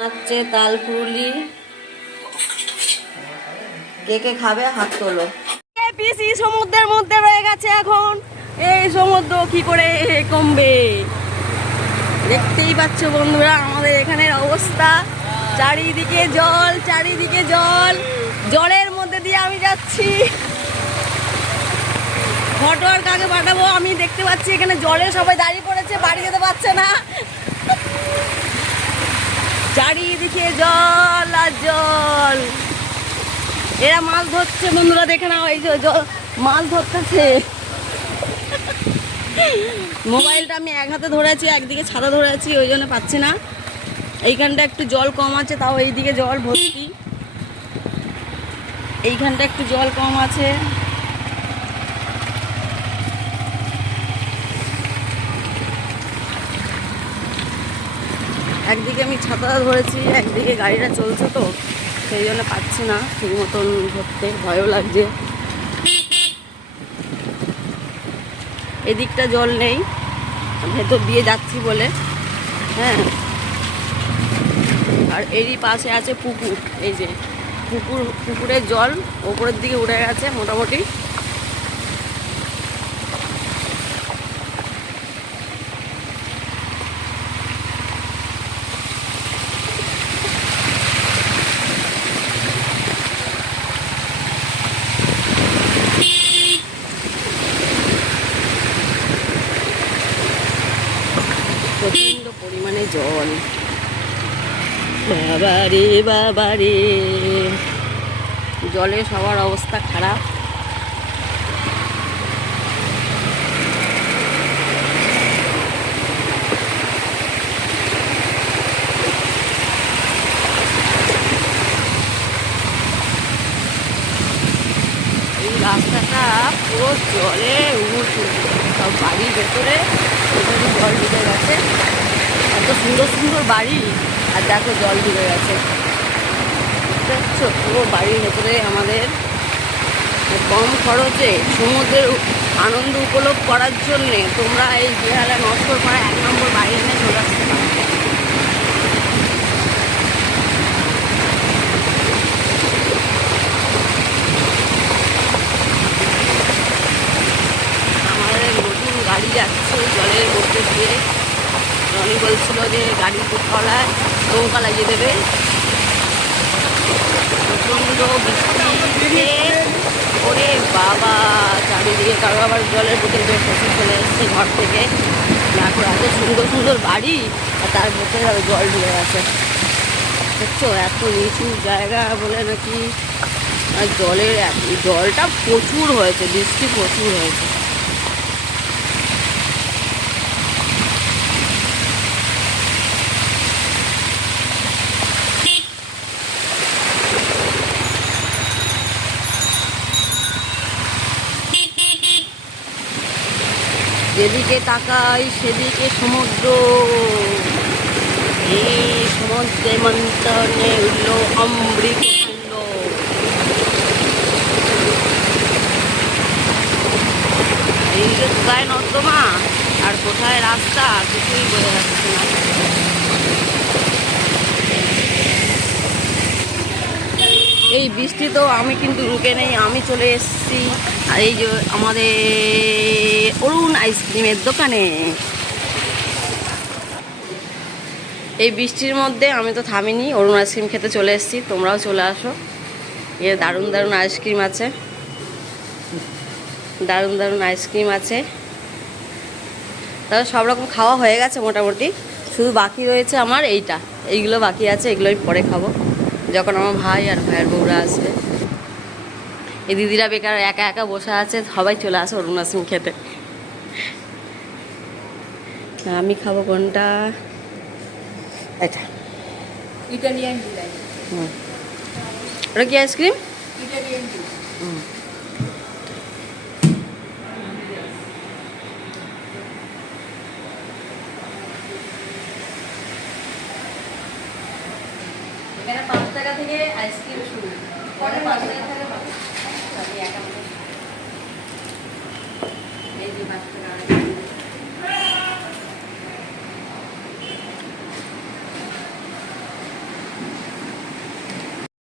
হচ্ছে তাল পুরুলি। কে কে খাবে? হাত তোলো। পিসি সমুদ্রের মধ্যে রয়ে গেছে এখন। এই সমুদ্র কি করে কমবে? দেখতেই পাচ্ছ বন্ধুরা, আমাদের এখানের অবস্থা। চারিদিকে জল চারিদিকে জল। জলের মধ্যে দিয়ে আমি যাচ্ছি। ফটো আর কাকে পাঠাবো? আমি দেখতে পাচ্ছি এখানে জলে সবাই দাঁড়িয়ে পড়েছে, বাড়ি যেতে পারছে না। চারিদিকে জল আর জল। এরা মাছ ধরছে, বন্ধুরা দেখে নাও, এই যে জল, মাছ ধরতেছে। মোবাইলটা আমি এক হাতে ধরেছি, একদিকে ছাতা ধরেছি, ওই জন্য পাচ্ছি না। এইখানটা একটু জল কম আছে, তাও এইদিকে জল ভর্তি। এইখানটা একটু জল কম আছে। একদিকে আমি ছাতা ধরেছি, একদিকে গাড়িটা চলছে তো, সেই জন্য পাচ্ছি না, ঠিক মতন ধরতে ভয়ও লাগছে। এদিকটা জল নেই, ভেতর দিয়ে যাচ্ছি বলে হ্যাঁ। আর এরই পাশে আছে পুকুর, এই যে পুকুর, পুকুরের জল ওপরের দিকে উড়ে গেছে মোটামুটি প্রচণ্ড পরিমাণে জল। বাবারে বাবারে। জলে সবার অবস্থা খারাপ। এই রাস্তাটা পুরো জলে উঠু সব বাড়ির ভেতরে জল ঢুকে গেছে। সুন্দর সুন্দর বাড়ি। আর দেখো জল ঢুকে গেছে। পুরো বাড়ির ভেতরে আমাদের কম খরচে সমুদ্রের আনন্দ উপলভ করার জন্যে তোমরা এই বিহারে নষ্ট করা এক নম্বর বাড়ি এনে চলে আসতে আমাদের নতুন গাড়ি যাচ্ছে জলের মধ্যে দিয়ে। রনি বলছিল যে গাড়ি তলায় নৌকা লাগিয়ে দেবে। প্রচণ্ড বৃষ্টিতে ওরে বাবা চারিদিকে কারও আবার জলের বোতল দিয়ে ফসে চলে এসছে ঘর থেকে। দেখো, এত সুন্দর সুন্দর বাড়ি, আর তার ভেতরে জল ঢুকে গেছে। দেখছ, এত নিচু জায়গা বলে নাকি? আর জলের জলটা প্রচুর হয়েছে, বৃষ্টি প্রচুর হয়েছে। যেদিকে তাকাই, সেদিকে সমুদ্র এই সমুদ্রে মন্থনে উঠল অমৃত। এই যে কোথায় নর্দমা আর কোথায় রাস্তা, কিছুই বোঝা যাচ্ছে না এই বৃষ্টি তো আমি কিন্তু রুকে নেই, আমি চলে এসেছি আর এই যে আমাদের অরুণ আইসক্রিমের দোকানে। এই বৃষ্টির মধ্যে আমি তো থামিনি, অরুণ আইসক্রিম খেতে চলে এসেছি, তোমরাও চলে আসো। এ দারুণ দারুণ আইসক্রিম আছে। দারুণ দারুণ আইসক্রিম আছে। তাহলে সব রকম খাওয়া হয়ে গেছে মোটামুটি। শুধু বাকি রয়েছে আমার, এইটা। এইগুলো বাকি আছে, এগুলো আমি পরে খাব। যখন আমার ভাই আর ভাইয়ের বউরা আসবে এই দিদিরা বেকার একা একা বসে আছে সবাই চলে আসে অরুণ সিং খেতে। আমি খাব কোনটা? এটা। ইটালিয়ান হুম। ওটা কি আইসক্রিম? ইটালিয়ান হুম। এখানে পাঁচ টাকা থেকে আইসক্রিম শুরু পরে পাঁচ টাকা থেকে আমি টাকা।